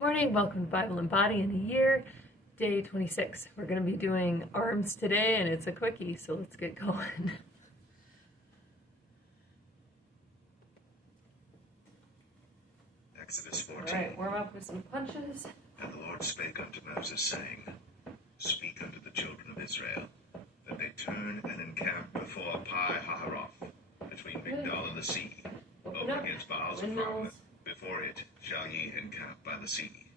Morning, welcome to Bible and Body in a Year, day 26. We're going to be doing arms today, and it's a quickie, so let's get going. Exodus All 14. right, warm up with some punches. And the Lord spake unto Moses, saying, Speak unto the children of Israel, that they turn and encamp before Pi-hahiroth, between Migdol and the sea, over against Baal-zephon. Before it shall ye encamp by the sea.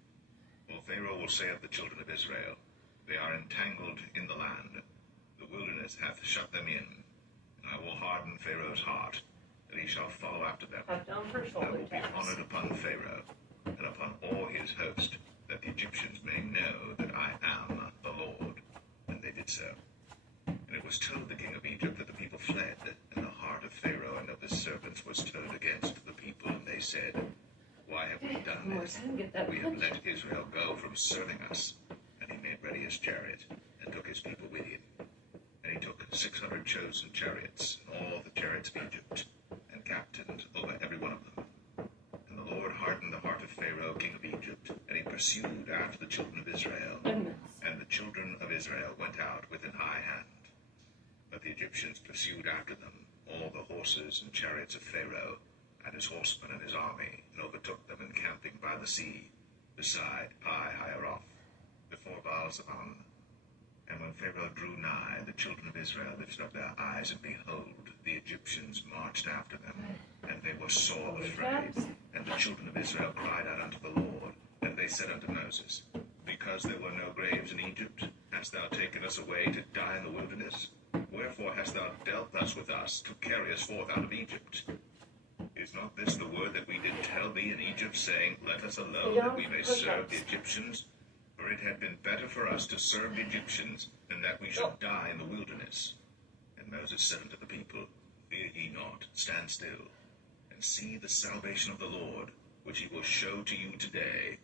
For Pharaoh will say of the children of Israel, They are entangled in the land. The wilderness hath shut them in. And I will harden Pharaoh's heart, that he shall follow after them. Cut down for And I shoulder will be taps. honored upon Pharaoh, and upon all his host, that the Egyptians may know that I am the Lord. And they did so. And it was told the king of Egypt that the people fled, and the heart of Pharaoh and of his servants was turned against the people, and they said, Why have we done this? We have let Israel go from serving us. And he made ready his chariot, and took his people with him. And he took 600 chosen chariots, and all the chariots of Egypt, and captained over every one of them. And the Lord hardened the heart of Pharaoh, king of Egypt, and he pursued after the children of Israel. And the children of Israel went out with an high hand. But the Egyptians pursued after them all the horses and chariots of Pharaoh, and his horsemen and his army, and overtook them encamping by the sea, beside Pi-hahiroth, before Baal-zephon. And when Pharaoh drew nigh, the children of Israel lifted up their eyes, and behold, the Egyptians marched after them, and they were sore afraid. And the children of Israel cried out unto the Lord, and they said unto Moses, Because there were no graves in Egypt, hast thou taken us away to die in the wilderness? Wherefore hast thou dealt thus with us, to carry us forth out of Egypt? Is not this the word that we did tell thee in Egypt, saying, Let us alone, that we may serve the Egyptians? For it had been better for us to serve the Egyptians, than that we should die in the wilderness. And Moses said unto the people, Fear ye not, stand still, and see the salvation of the Lord, which he will show to you today.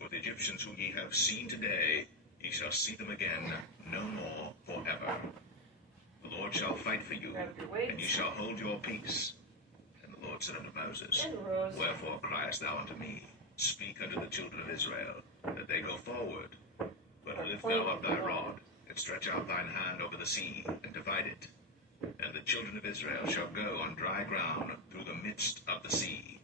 For the Egyptians whom ye have seen today, ye shall see them again no more forever. The Lord shall fight for you, and ye shall hold your peace. And the Lord said unto Moses, Wherefore criest thou unto me? Speak unto the children of Israel, that they go forward. But lift thou up thy rod, and stretch out thine hand over the sea, and divide it. And the children of Israel shall go on dry ground through the midst of the sea.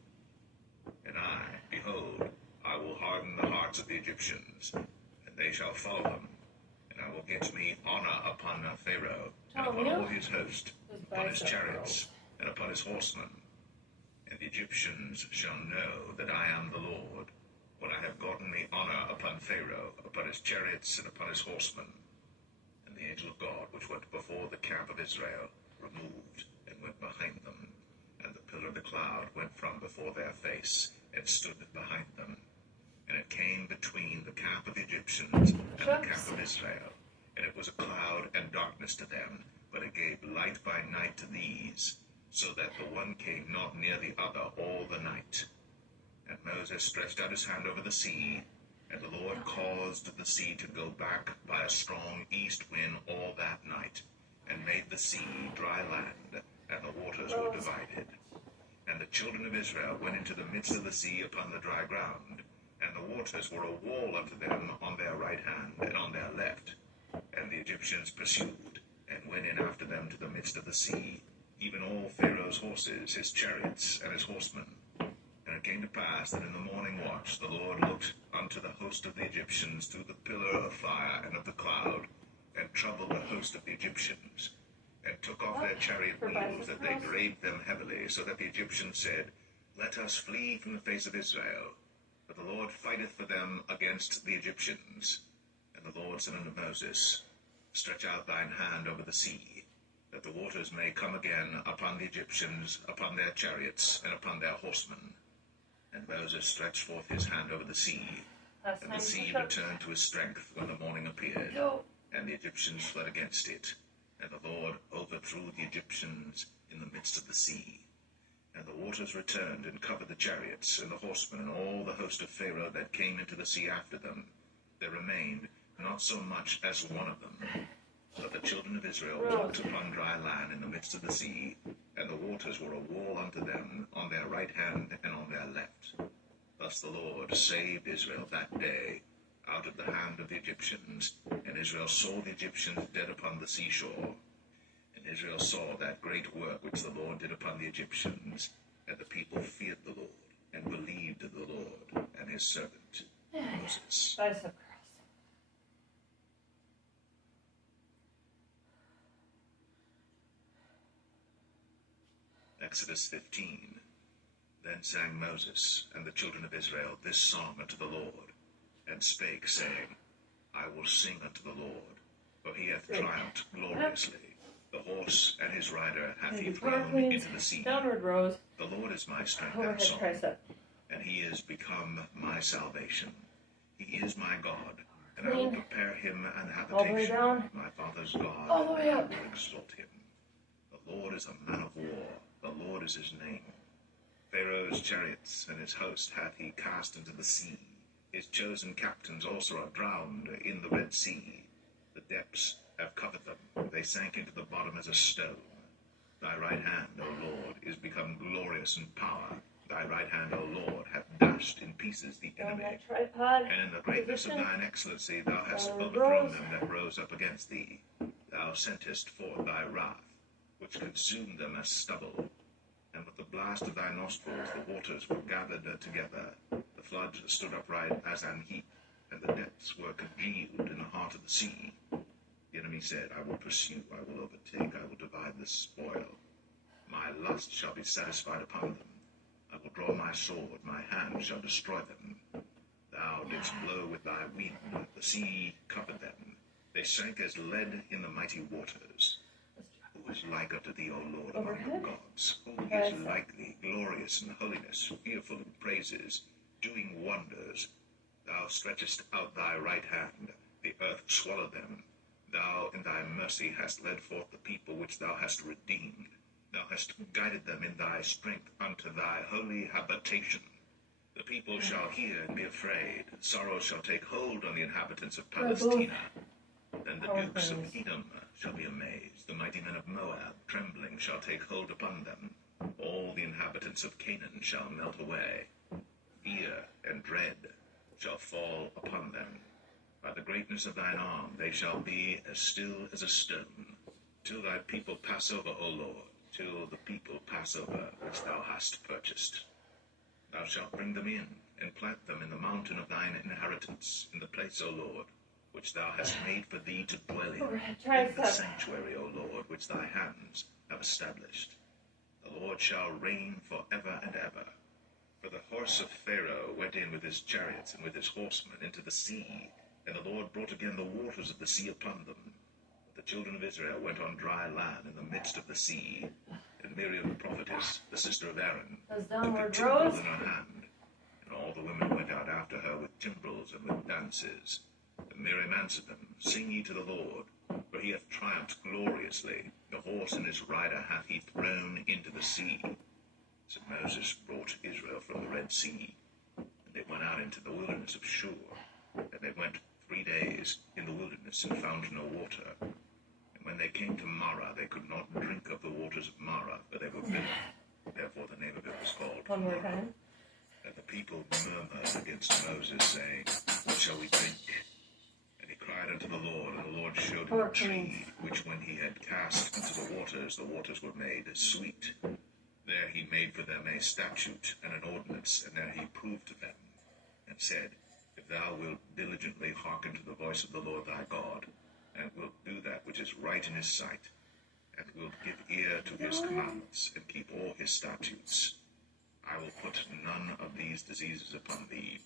And I, behold, I will harden the hearts of the Egyptians, and they shall follow them. And I will get me honor upon Pharaoh, and upon all his host, upon his chariots, and upon his horsemen. And the Egyptians shall know that I am the Lord, when I have gotten me honor upon Pharaoh, upon his chariots, and upon his horsemen. And the angel of God, which went before the camp of Israel, removed, and went behind them. And the pillar of the cloud went from before their face, and stood behind them. And it came between the camp of the Egyptians and the camp of Israel. And it was a cloud and darkness to them, but it gave light by night to these, so that the one came not near the other all the night. And Moses stretched out his hand over the sea, and the Lord caused the sea to go back by a strong east wind all that night, and made the sea dry land, and the waters were divided. And the children of Israel went into the midst of the sea upon the dry ground, and the waters were a wall unto them on their right hand and on their left. And the Egyptians pursued, and went in after them to the midst of the sea, even all Pharaoh's horses, his chariots, and his horsemen. And it came to pass that in the morning watch the Lord looked unto the host of the Egyptians through the pillar of fire and of the cloud, and troubled the host of the Egyptians, and took off their chariot wheels, that they drave them heavily, so that the Egyptians said, Let us flee from the face of Israel. But the Lord fighteth for them against the Egyptians. And the Lord said unto Moses, Stretch out thine hand over the sea, that the waters may come again upon the Egyptians, upon their chariots, and upon their horsemen. And Moses stretched forth his hand over the sea, and the sea returned to his strength when the morning appeared, and the Egyptians fled against it. And the Lord overthrew the Egyptians in the midst of the sea. And the waters returned and covered the chariots, and the horsemen, and all the host of Pharaoh that came into the sea after them. There remained not so much as one of them. But the children of Israel walked upon dry land in the midst of the sea, and the waters were a wall unto them on their right hand and on their left. Thus the Lord saved Israel that day out of the hand of the Egyptians, and Israel saw the Egyptians dead upon the seashore. And Israel saw that great work which the Lord did upon the Egyptians, and the people feared the Lord, and believed in the Lord and his servant Moses. Bicep curls. Exodus 15. Then sang Moses and the children of Israel this song unto the Lord, and spake, saying, I will sing unto the Lord, for he hath triumphed gloriously. The horse and his rider hath he thrown into the sea. Downward rows. The Lord is my strength and Overhead song, tricep. and he is become my salvation. He is my God, and I will prepare him an All the way habitation. down. My father's God, All the way and I up. will exalt him. The Lord is a man of war, the Lord is his name. Pharaoh's chariots and his host hath he cast into the sea. His chosen captains also are drowned in the Red Sea. The depths have covered them. They sank into the bottom as a stone. Thy right hand, O Lord, is become glorious in power. Thy right hand, O Lord, hath dashed in pieces the On enemy. that tripod. And in the greatness of Position. thine excellency thou hast Downward overthrown rows. them that rose up against thee. Thou sentest forth thy wrath, which consumed them as stubble. And with the blast of thy nostrils the waters were gathered together. The floods stood upright as an heap, and the depths were congealed in the heart of the sea. The enemy said, I will pursue, I will overtake, I will divide the spoil. My lust shall be satisfied upon them. I will draw my sword, my hand shall destroy them. Thou didst blow with thy wind, the sea covered them. They sank as lead in the mighty waters. Who is like unto thee, O Lord, among the Overhead. gods? Who is like thee, glorious in holiness, fearful in praises, doing wonders? Thou stretchest out thy right hand, the earth swallowed them. Thou in thy mercy hast led forth the people which thou hast redeemed. Thou hast guided them in thy strength unto thy holy habitation. The people shall hear and be afraid. Sorrow shall take hold on the inhabitants of Palestina. Then the dukes of Edom shall be amazed. The mighty men of Moab, trembling, shall take hold upon them. All the inhabitants of Canaan shall melt away. Fear and dread shall fall upon them. By the greatness of thine arm they shall be as still as a stone, till thy people pass over, O Lord, till the people pass over which thou hast purchased. Thou shalt bring them in, and plant them in the mountain of thine inheritance, in the place, O Lord, which thou hast made for thee to dwell in the sanctuary, O Lord, which thy hands have established. The Lord shall reign for ever and ever. For the horse of Pharaoh went in with his chariots and with his horsemen into the sea, and the Lord brought again the waters of the sea upon them. But the children of Israel went on dry land in the midst of the sea, and Miriam the prophetess, the sister of Aaron, Those took a downward timbrel rows. in her hand, and all the women went out after her with timbrels and with dances. And Miriam answered them, Sing ye to the Lord, for he hath triumphed gloriously. The horse and his rider hath he thrown into the sea. So Moses brought Israel from the Red Sea, and they went out into the wilderness of Shur. And they went 3 days in the wilderness and found no water. And when they came to Marah, they could not drink of the waters of Marah, for they were bitter. Therefore the name of it was called One more Marah. time. And the people murmured against Moses, saying, What shall we drink? And he cried unto the Lord, and the Lord showed him a tree, which when he had cast into the waters were made sweet. There he made for them a statute and an ordinance, and there he proved to them, and said, If thou wilt diligently hearken to the voice of the Lord thy God, and wilt do that which is right in his sight, and wilt give ear to his commandments, and keep all his statutes, I will put none of these diseases upon thee,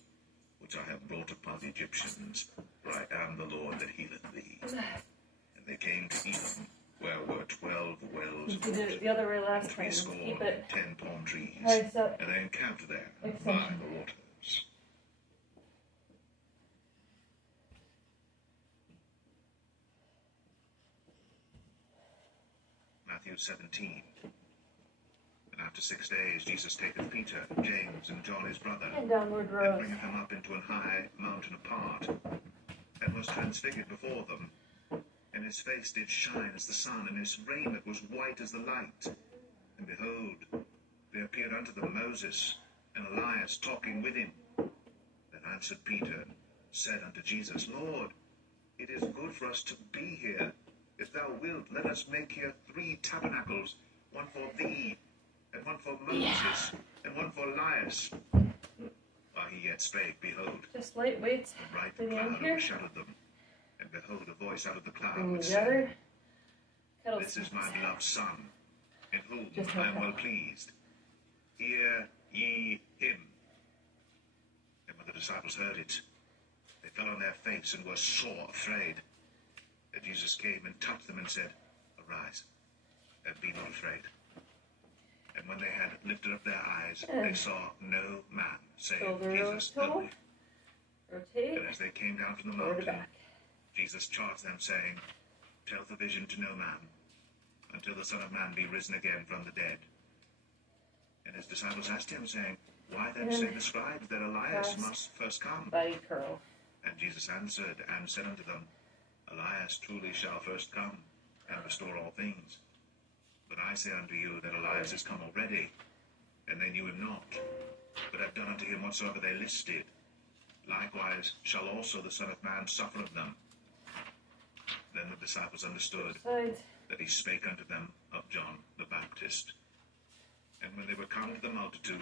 which I have brought upon the Egyptians, for I am the Lord that healeth thee. And they came to Edom, where were 12 wells You of did water, it the other way last time. and Just 60 keep it. 10 palm trees, Tricep. and they encamped there by Extension. the waters. Matthew 17. And after 6 days Jesus taketh Peter, James, and John his brother, And downward and rows. bringeth them up into an high mountain apart, and was transfigured before them. And his face did shine as the sun, and his raiment was white as the light. And behold, there appeared unto them Moses and Elias talking with him. answered Peter, and said unto Jesus, Lord, it is good for us to be here. If thou wilt, let us make here 3 tabernacles, one for thee, and one for Moses, and one for Elias. While he yet spake, behold, Just light weights. a bright Bring it in cloud here. overshadowed them. And behold, a voice out of the cloud Bring which it said, together. Kettle This is my sticks. beloved Son, in whom Just I like am that. well pleased. Hear ye him. And when the disciples heard it, they fell on their face and were sore afraid. And Jesus came and touched them and said, Arise, and be not afraid. And when they had lifted up their eyes, they saw no man, save Shoulder Jesus roll only. Rotate. And as they came down from the Forward mountain, back. Jesus charged them, saying, Tell the vision to no man, until the Son of Man be risen again from the dead. And his disciples asked him, saying, Why then say the scribes that Elias Fast. must first come? Body curl. And Jesus answered and said unto them, Elias truly shall first come, and restore all things. But I say unto you that Elias is come already, and they knew him not, but have done unto him whatsoever they listed. Likewise shall also the Son of Man suffer of them. Then the disciples understood Sides. that he spake unto them of John the Baptist. And when they were come to the multitude,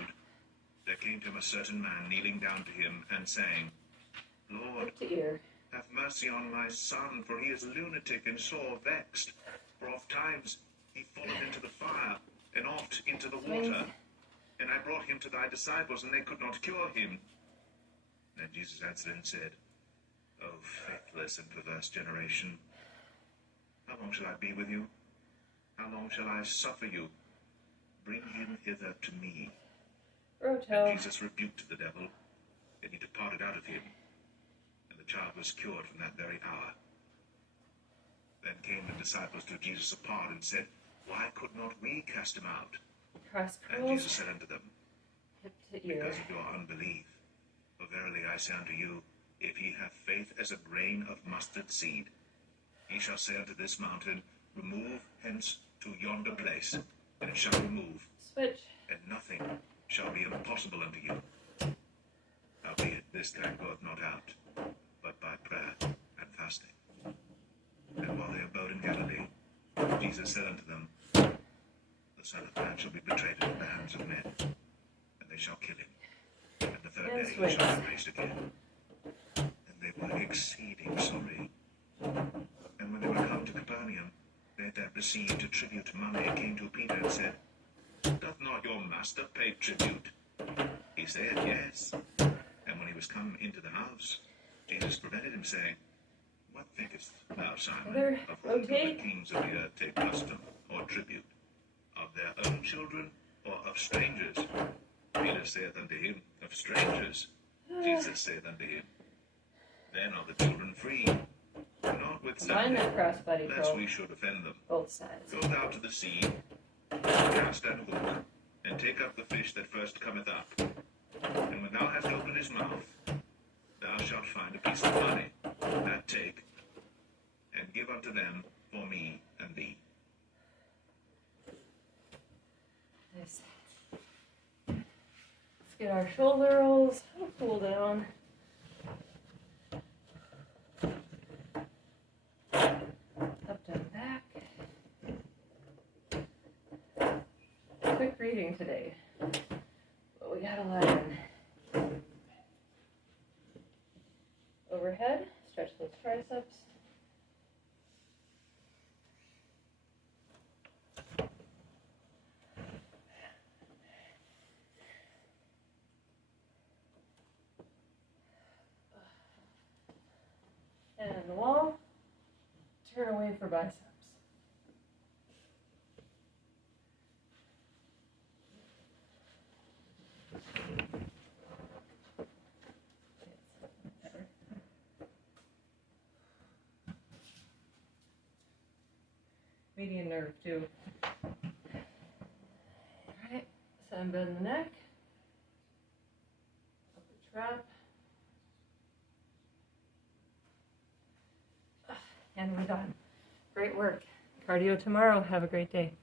there came to him a certain man kneeling down to him, and saying, Lord, Up to ear. have mercy on my son, for he is a lunatic and sore vexed. For oft times he falleth into the fire, and oft into the water. And I brought him to thy disciples, and they could not cure him. And Jesus answered and said, O faithless and perverse generation, how long shall I be with you? How long shall I suffer you? Bring him hither to me. Roto. And Jesus rebuked the devil, and he departed out of him. And the child was cured from that very hour. Then came the disciples to Jesus apart, and said, Why could not we cast him out? Cross And curls. Jesus said unto them, Hip to ear. Because of your unbelief. For verily I say unto you, if ye have faith as a grain of mustard seed, ye shall say unto this mountain, Remove hence to yonder place, and it shall remove, Switch. and nothing shall be impossible unto you. Howbeit this kind goeth not out, but by prayer and fasting. And while they abode in Galilee, Jesus said unto them, The Son of Man shall be betrayed into the hands of men, and they shall kill him. And the third And day he swings. shall be raised again. And they were exceeding sorry. And when they were come to Capernaum, they that received a tribute money came to Peter and said, Doth not your master pay tribute? He said, Yes. And when he was come into the house, Jesus prevented him, saying, What thinkest thou, Simon, Other of whom do the rotate. kings of the earth take custom or tribute? Of their own children, or of strangers? Peter saith unto him, Of strangers. Jesus saith unto him, Then are the children free. Find Notwithstanding, that cross body lest curl. we should offend them. Both sides. Go thou to the sea, cast that hook, and take up the fish that first cometh up. And when thou hast opened his mouth, thou shalt find a piece of money. That take, and give unto them for me and thee. Nice. Let's get our shoulder rolls. Cool down. Up, down, back. Quick reading today. But we got 11. Overhead. Stretch those triceps. And the wall, turn away for biceps. Median nerve too. Alright, so I'm bending the neck, up the trap. And we're done. Great work. Cardio tomorrow. Have a great day.